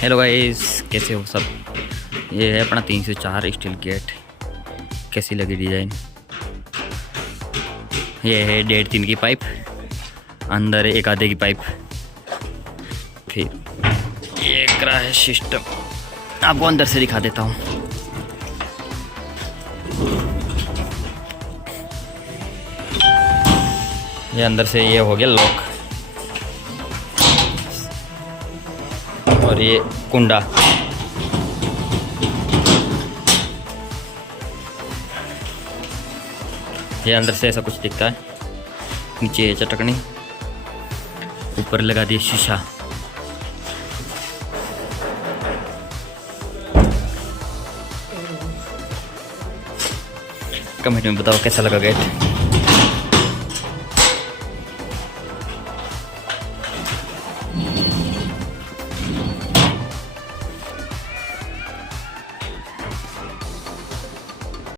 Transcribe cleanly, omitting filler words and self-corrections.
Hello guys, कैसे हो सब। ये है अपना 304 स्टील गेट। कैसी लगी डिज़ाइन। ये है 1.5-3 की पाइप, अंदर एक आधे की पाइप। फिर ये करा है सिस्टम, आपको अंदर से दिखा देता हूँ। ये अंदर से ये हो गया लॉक, और ये कुंडा। ये अंदर से ऐसा कुछ दिखता है। नीचे है चटकनी, ऊपर लगा दिया शीशा। कमेंट में बताओ कैसा लगा गेट।